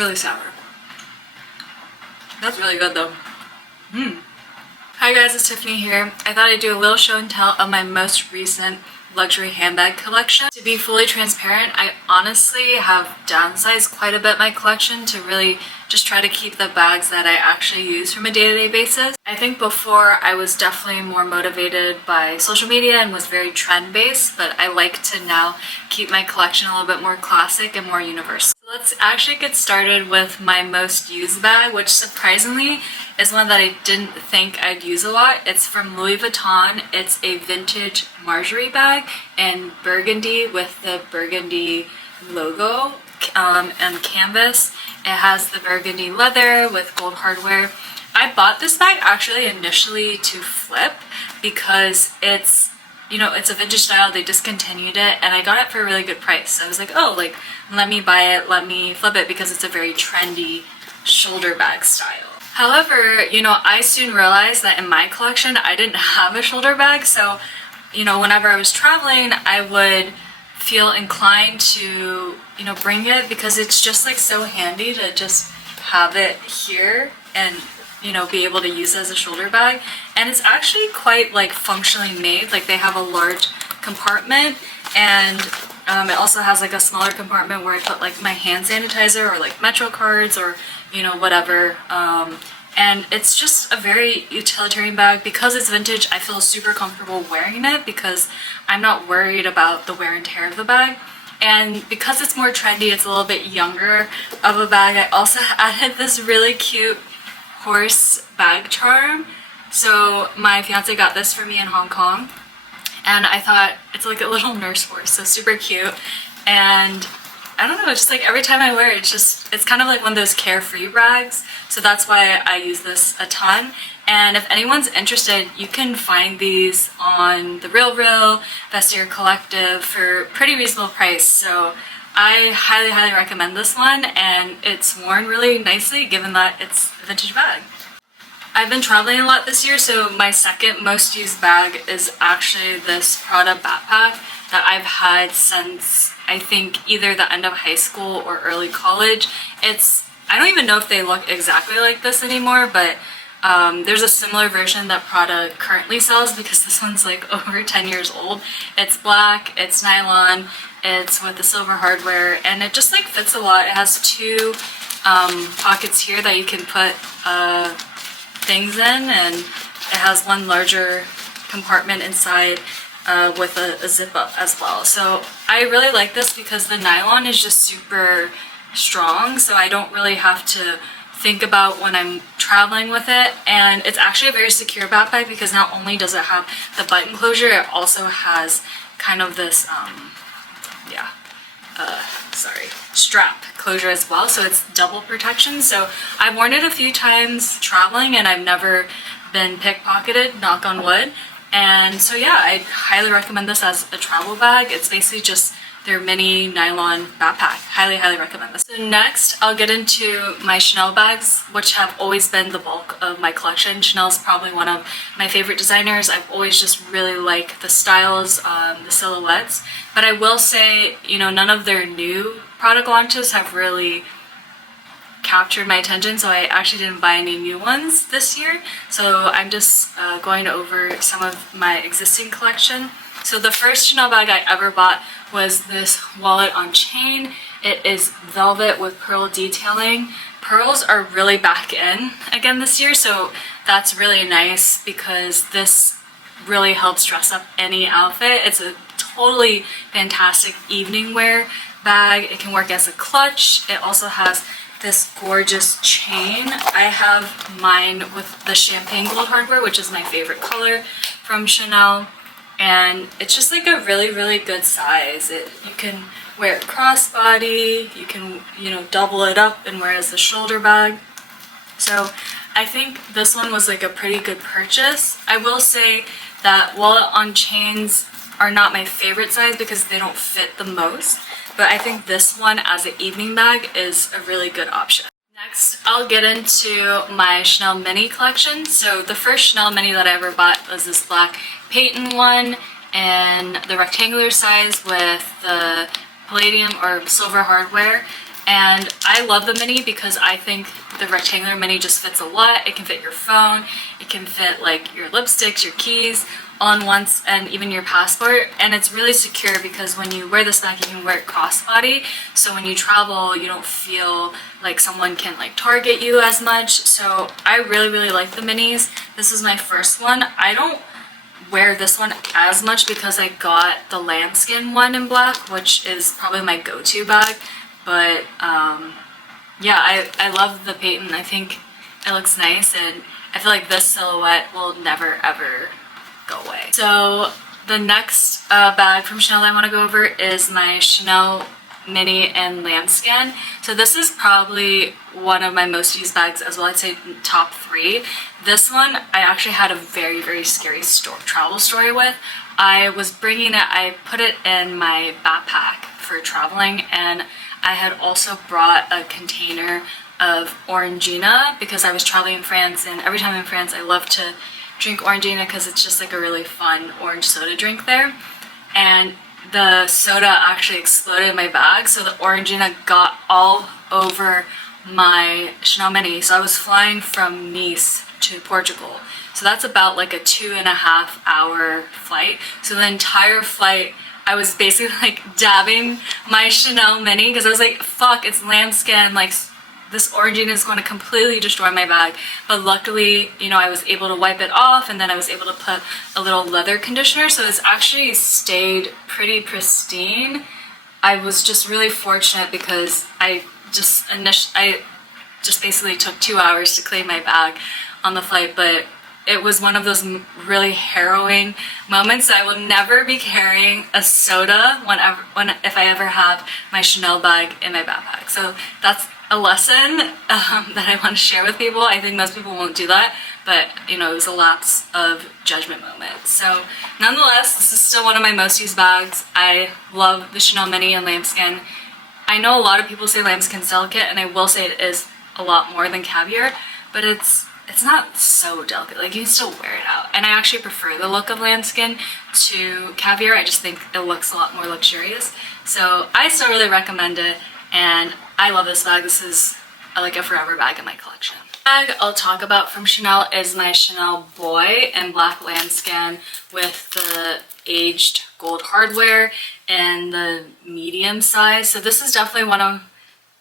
really sour. That's really good though. Hi guys, it's Tiffany here. I thought I'd do a little show and tell of my most recent luxury handbag collection. To be fully transparent, I honestly have downsized quite a bit my collection to really just try to keep the bags that I actually use from a day-to-day basis. I think before I was definitely more motivated by social media and was very trend-based, but I like to now keep my collection a little bit more classic and more universal. So let's actually get started with my most used bag, which surprisingly is one that I didn't think I'd use a lot. It's from Louis Vuitton. It's a vintage Marjorie bag in burgundy with the burgundy logo and canvas. It has the burgundy leather with gold hardware. I bought this bag actually initially to flip because it's, you know, it's a vintage style. They discontinued it and I got it for a really good price. So I was like, oh, like, let me buy it, let me flip it because it's a very trendy shoulder bag style. However, you know, I soon realized that in my collection, I didn't have a shoulder bag. So, you know, whenever I was traveling, I would feel inclined to, you know, bring it because it's just like so handy to just have it here and, you know, be able to use it as a shoulder bag. And it's actually quite like functionally made. Like they have a large compartment and it also has like a smaller compartment where I put like my hand sanitizer or like Metro cards or, you know, whatever. And it's just a very utilitarian bag. Because it's vintage, I feel super comfortable wearing it because I'm not worried about the wear and tear of the bag. And because it's more trendy, it's a little bit younger of a bag. I also added this really cute horse bag charm. So my fiance got this for me in Hong Kong. And I thought it's like a little nurse horse, so super cute. And I don't know, just like every time I wear it, it's kind of like one of those carefree bags. So that's why I use this a ton. And if anyone's interested, you can find these on The RealReal, Vestiaire Collective for pretty reasonable price. So I highly, highly recommend this one, and it's worn really nicely given that it's a vintage bag. I've been traveling a lot this year, so my second most used bag is actually this Prada Backpack that I've had since I think either the end of high school or early college. I don't even know if they look exactly like this anymore, but there's a similar version that Prada currently sells because this one's like over 10 years old. It's black, it's nylon, it's with the silver hardware, and it just like fits a lot. It has two pockets here that you can put things in, and it has one larger compartment inside with a zip up as well. So I really like this because the nylon is just super strong, so I don't really have to think about when I'm traveling with it. And it's actually a very secure backpack because not only does it have the button closure, it also has kind of this strap closure as well, so it's double protection. So I've worn it a few times traveling and I've never been pickpocketed, knock on wood. And so yeah, I highly recommend this as a travel bag. It's basically just their mini nylon backpack. Highly, highly recommend this. So next, I'll get into my Chanel bags, which have always been the bulk of my collection. Chanel's probably one of my favorite designers. I've always just really liked the styles, the silhouettes. But I will say, you know, none of their new product launches have really captured my attention, so I actually didn't buy any new ones this year. So I'm just going over some of my existing collection. So the first Chanel bag I ever bought was this wallet on chain. It is velvet with pearl detailing. Pearls are really back in again this year, so that's really nice because this really helps dress up any outfit. It's a totally fantastic evening wear bag. It can work as a clutch. It also has this gorgeous chain. I have mine with the champagne gold hardware, which is my favorite color from Chanel. And it's just like a really, really good size. You can wear it crossbody, you can, you know, double it up and wear it as a shoulder bag. So I think this one was like a pretty good purchase. I will say that wallet on chains are not my favorite size because they don't fit the most, but I think this one as an evening bag is a really good option. Next, I'll get into my Chanel mini collection. So the first Chanel mini that I ever bought was this black Peyton one and the rectangular size with the palladium or silver hardware. And I love the mini because I think the rectangular mini just fits a lot. It can fit your phone, it can fit like your lipsticks, your keys all in once, and even your passport. And it's really secure because when you wear this bag, you can wear it crossbody. So when you travel, you don't feel like someone can like target you as much. So I really like the minis. This is my first one. I don't wear this one as much because I got the Lambskin one in black, which is probably my go-to bag. But yeah, I love the patent. I think it looks nice, and I feel like this silhouette will never ever go away. So the next bag from Chanel I want to go over is my Chanel mini in Lambskin. So this is probably one of my most used bags as well. I'd say top 3. This one I actually had a very scary travel story with. I was bringing it, I put it in my backpack for traveling, and I had also brought a container of Orangina because I was traveling in France, and every time in France I love to drink Orangina because it's just like a really fun orange soda drink there. And the soda actually exploded in my bag, so the Orangina got all over my Chanel mini. So I was flying from Nice to Portugal, so that's about like a 2.5 hour flight. So the entire flight I was basically like dabbing my Chanel mini because I was like, fuck, it's Lambskin, like this Orangina is going to completely destroy my bag. But luckily, you know, I was able to wipe it off, and then I was able to put a little leather conditioner, so it's actually stayed pretty pristine. I was just really fortunate because I just basically took 2 hours to clean my bag on the flight, but it was one of those really harrowing moments. I will never be carrying a soda if I ever have my Chanel bag in my backpack. So that's a lesson that I want to share with people. I think most people won't do that, but you know, it was a lapse of judgment moment. So nonetheless, this is still one of my most used bags. I love the Chanel mini in Lambskin. I know a lot of people say Lambskin's delicate, and I will say it is a lot more than caviar, but it's not so delicate. Like, you can still wear it out. And I actually prefer the look of Lambskin to caviar. I just think it looks a lot more luxurious. So I still really recommend it, and I love this bag. This is like a forever bag in my collection. The bag I'll talk about from Chanel is my Chanel Boy in black lambskin with the aged gold hardware and the medium size. So this is definitely one of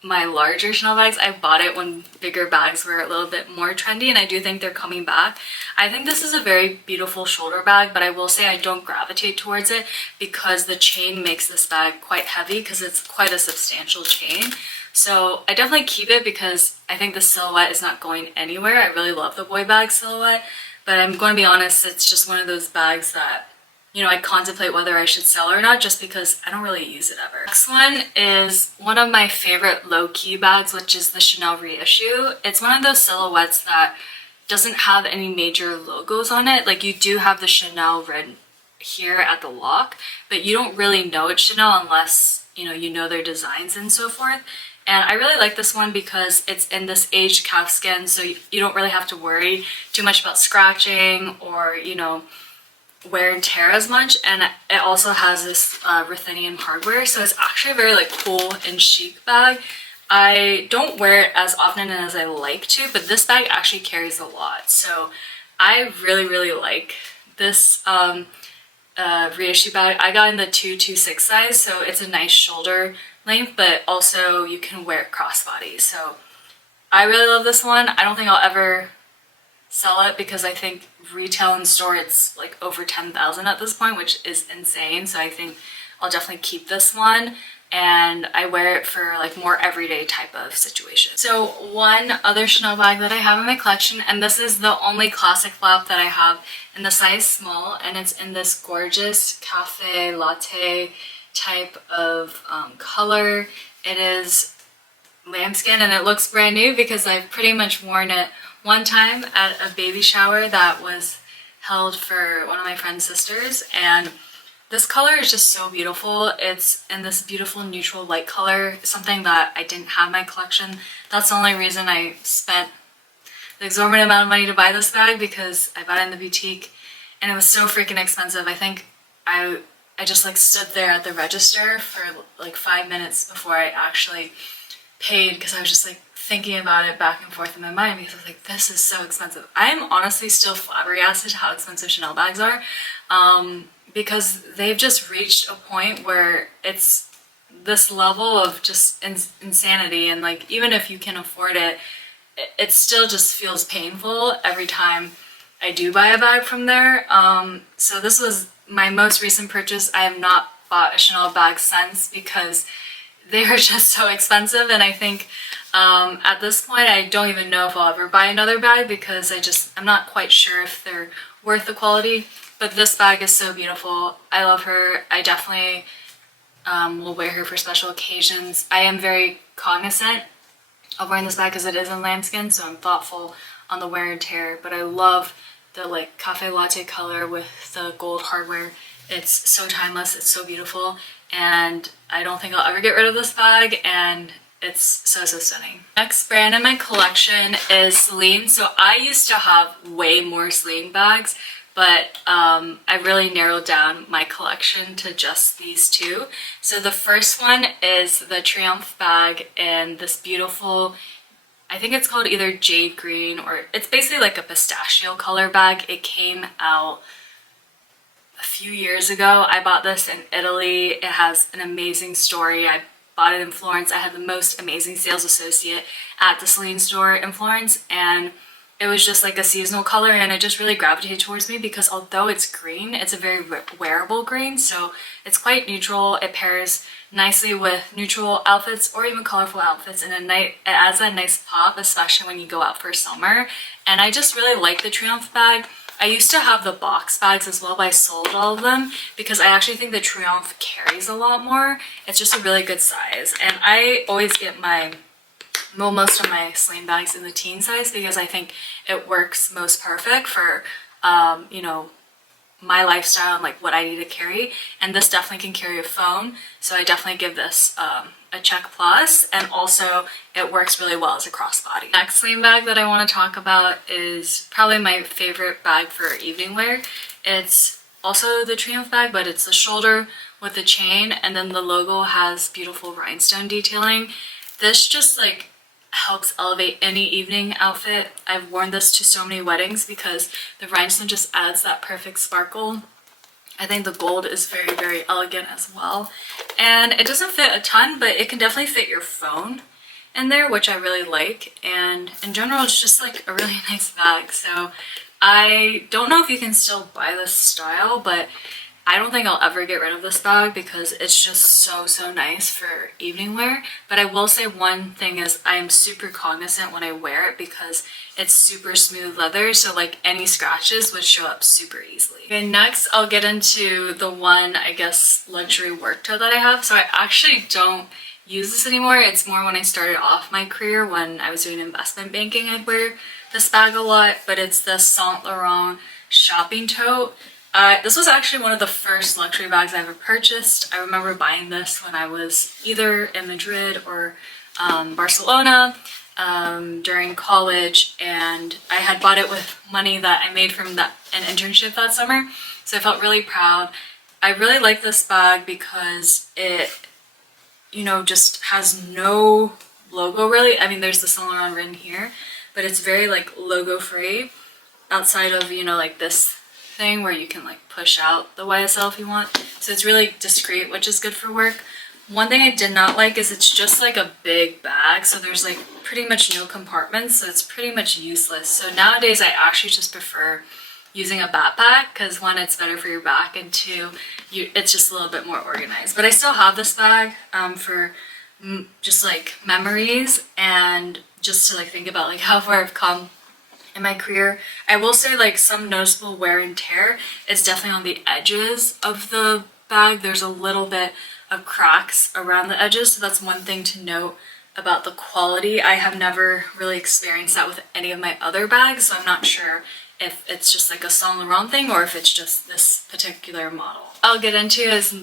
my larger Chanel bags. I bought it when bigger bags were a little bit more trendy, and I do think they're coming back. I think this is a very beautiful shoulder bag, but I will say I don't gravitate towards it because the chain makes this bag quite heavy because it's quite a substantial chain. So I definitely keep it because I think the silhouette is not going anywhere. I really love the boy bag silhouette, but I'm going to be honest, it's just one of those bags that, you know, I contemplate whether I should sell or not just because I don't really use it ever. Next one is one of my favorite low-key bags, which is the Chanel Reissue. It's one of those silhouettes that doesn't have any major logos on it. Like, you do have the Chanel written here at the lock, but you don't really know it's Chanel unless, you know their designs and so forth. And I really like this one because it's in this aged calfskin, so you don't really have to worry too much about scratching or, you know, wear and tear as much. And it also has this ruthenium hardware, so it's actually a very like cool and chic bag. I don't wear it as often as I like to, but this bag actually carries a lot. So I really like this Reissue bag. I got in the 226 size, so it's a nice shoulder length, but also you can wear it crossbody. So I really love this one. I don't think I'll ever sell it because I think retail and store it's like over 10,000 at this point, which is insane. So I think I'll definitely keep this one, and I wear it for like more everyday type of situation. So one other Chanel bag that I have in my collection, and this is the only classic flap that I have in the size small, and it's in this gorgeous cafe latte type of color. It is lambskin, and it looks brand new because I've pretty much worn it one time at a baby shower that was held for one of my friend's sisters, and this color is just so beautiful. It's in this beautiful neutral light color, something that I didn't have in my collection. That's the only reason I spent the exorbitant amount of money to buy this bag, because I bought it in the boutique and it was so freaking expensive. I think I just like stood there at the register for like 5 minutes before I actually paid because I was just like thinking about it back and forth in my mind because I was like, this is so expensive. I am honestly still flabbergasted how expensive Chanel bags are, because they've just reached a point where it's this level of just insanity, and like even if you can afford it, it still just feels painful every time I do buy a bag from there. So this was my most recent purchase. I have not bought a Chanel bag since because they are just so expensive, and I think at this point I don't even know if I'll ever buy another bag because I'm not quite sure if they're worth the quality. But this bag is so beautiful. I love her. I definitely will wear her for special occasions. I am very cognizant of wearing this bag because it is in lambskin, so I'm thoughtful on the wear and tear. But I love the like cafe latte color with the gold hardware. It's so timeless, it's so beautiful, and I don't think I'll ever get rid of this bag, and it's so stunning. Next brand in my collection is Celine. So I used to have way more Celine bags, but I really narrowed down my collection to just these two. So the first one is the Triumph bag in this beautiful, I think it's called either jade green, or it's basically like a pistachio color bag. It came out a few years ago. I bought this in Italy. It has an amazing story. I bought it in Florence. I had the most amazing sales associate at the Celine store in Florence, and it was just like a seasonal color, and it just really gravitated towards me because although it's green, it's a very wearable green, so it's quite neutral. It pairs nicely with neutral outfits or even colorful outfits, and it adds that nice pop, especially when you go out for summer. And I just really like the Triumph bag. I used to have the box bags as well, but I sold all of them because I actually think the Triumph carries a lot more. It's just a really good size, and I always get most of my Celine bags in the teen size because I think it works most perfect for you know, my lifestyle and like what I need to carry. And this definitely can carry a phone, so I definitely give this a check plus, and also it works really well as a crossbody. Next Celine bag that I want to talk about is probably my favorite bag for evening wear. It's also the Triumph bag, but it's the shoulder with the chain, and then the logo has beautiful rhinestone detailing. This just like helps elevate any evening outfit. I've worn this to so many weddings because the rhinestone just adds that perfect sparkle. I think the gold is very elegant as well, and it doesn't fit a ton, but it can definitely fit your phone in there, which I really like. And in general, it's just like a really nice bag. So I don't know if you can still buy this style, but I don't think I'll ever get rid of this bag because it's just so nice for evening wear. But I will say one thing is I am super cognizant when I wear it because it's super smooth leather, so like any scratches would show up super easily. Okay, next I'll get into the one, I guess, luxury work tote that I have. So I actually don't use this anymore. It's more when I started off my career, when I was doing investment banking, I'd wear this bag a lot, but it's the Saint Laurent shopping tote. This was actually one of the first luxury bags I ever purchased. I remember buying this when I was either in Madrid or Barcelona during college, and I had bought it with money that I made from an internship that summer, so I felt really proud. I really like this bag because it, you know, just has no logo really. I mean, there's the Saint Laurent written here, but it's very like logo free outside of, you know, like this thing where you can like push out the YSL if you want. So it's really discreet, which is good for work. One thing I did not like is it's just like a big bag, so there's like pretty much no compartments, so it's pretty much useless. So nowadays I actually just prefer using a backpack because one, it's better for your back, and two, it's just a little bit more organized. But I still have this bag for just like memories and just to like think about like how far I've come in my career. I will say like some noticeable wear and tear is definitely on the edges of the bag. There's a little bit of cracks around the edges, so that's one thing to note about the quality. I have never really experienced that with any of my other bags, so I'm not sure if it's just like a Saint Laurent thing or if it's just this particular model. I'll get into is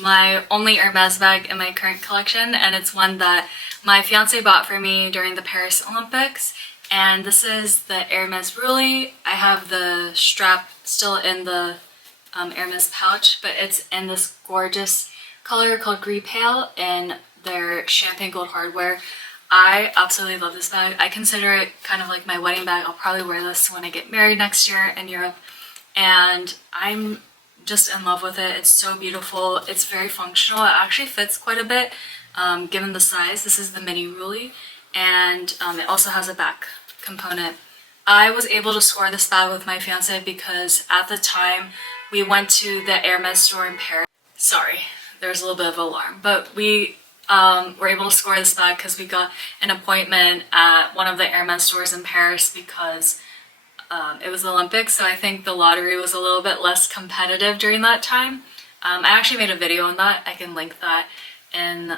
my only Hermes bag in my current collection, and it's one that my fiance bought for me during the Paris Olympics. And this is the Hermes Roulis. I have the strap still in the Hermes pouch, but it's in this gorgeous color called Gris Pale in their champagne gold hardware. I absolutely love this bag. I consider it kind of like my wedding bag. I'll probably wear this when I get married next year in Europe, and I'm just in love with it. It's so beautiful. It's very functional. It actually fits quite a bit given the size. This is the mini ruly, and it also has a back component. I was able to score this bag with my fiance because at the time we went to the Hermes store in Paris. Sorry, there's a little bit of alarm, but we were able to score this bag because we got an appointment at one of the Hermes stores in Paris because it was the Olympics, so I think the lottery was a little bit less competitive during that time. I actually made a video on that. I can link that in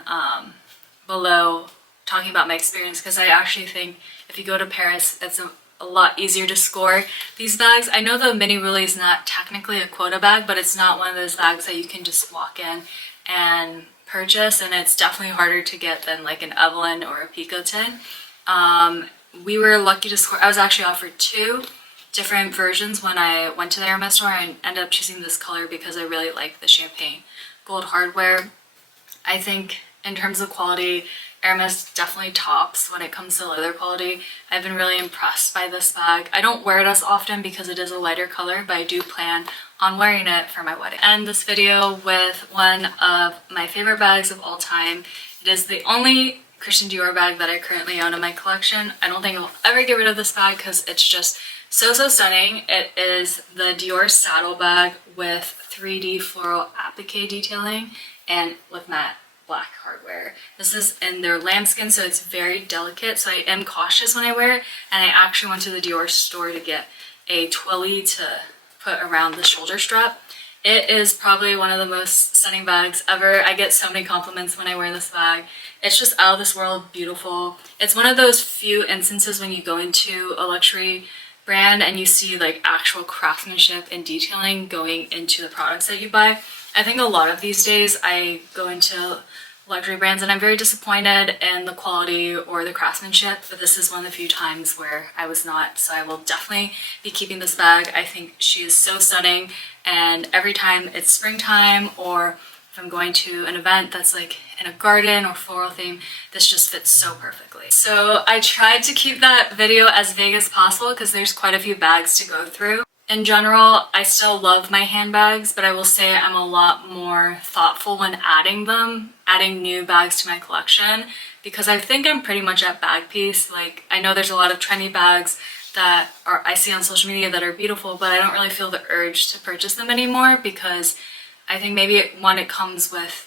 below, talking about my experience, because I actually think if you go to Paris, it's a lot easier to score these bags. I know the mini ruly is not technically a quota bag, but it's not one of those bags that you can just walk in and purchase, and it's definitely harder to get than like an Evelyn or a Picotin. We were lucky to score. I was actually offered 2 different versions when I went to the Hermes store. I ended up choosing this color because I really like the champagne gold hardware. I think in terms of quality, Hermes definitely tops when it comes to leather quality. I've been really impressed by this bag. I don't wear it as often because it is a lighter color, but I do plan on wearing it for my wedding. End this video with one of my favorite bags of all time. It is the only Christian Dior bag that I currently own in my collection. I don't think I'll ever get rid of this bag because it's just so stunning. It is the Dior saddle bag with 3D floral applique detailing and with matte black hardware. This is in their lambskin, so it's very delicate, so I am cautious when I wear it, and I actually went to the Dior store to get a twilly to put around the shoulder strap. It is probably one of the most stunning bags ever. I get so many compliments when I wear this bag. It's just out of this world beautiful. It's one of those few instances when you go into a luxury brand and you see like actual craftsmanship and detailing going into the products that you buy. I think a lot of these days I go into luxury brands and I'm very disappointed in the quality or the craftsmanship, but this is one of the few times where I was not, so I will definitely be keeping this bag. I think she is so stunning, and every time it's springtime or if I'm going to an event that's like in a garden or floral theme, this just fits so perfectly. So I tried to keep that video as vague as possible because there's quite a few bags to go through. In general, I still love my handbags, but I will say I'm a lot more thoughtful when adding new bags to my collection, because I think I'm pretty much at bag piece. Like, I know there's a lot of trendy bags that I see on social media that are beautiful, but I don't really feel the urge to purchase them anymore because I think maybe one, it comes with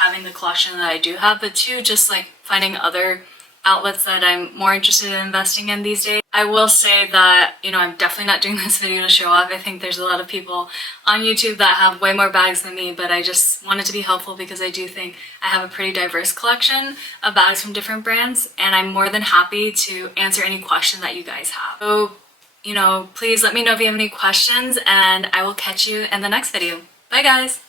having the collection that I do have, but 2, just like finding other outlets that I'm more interested in investing in these days. I will say that, you know, I'm definitely not doing this video to show off. I think there's a lot of people on YouTube that have way more bags than me, but I just wanted to be helpful because I do think I have a pretty diverse collection of bags from different brands, and I'm more than happy to answer any question that you guys have. So, you know, please let me know if you have any questions, and I will catch you in the next video. Bye guys!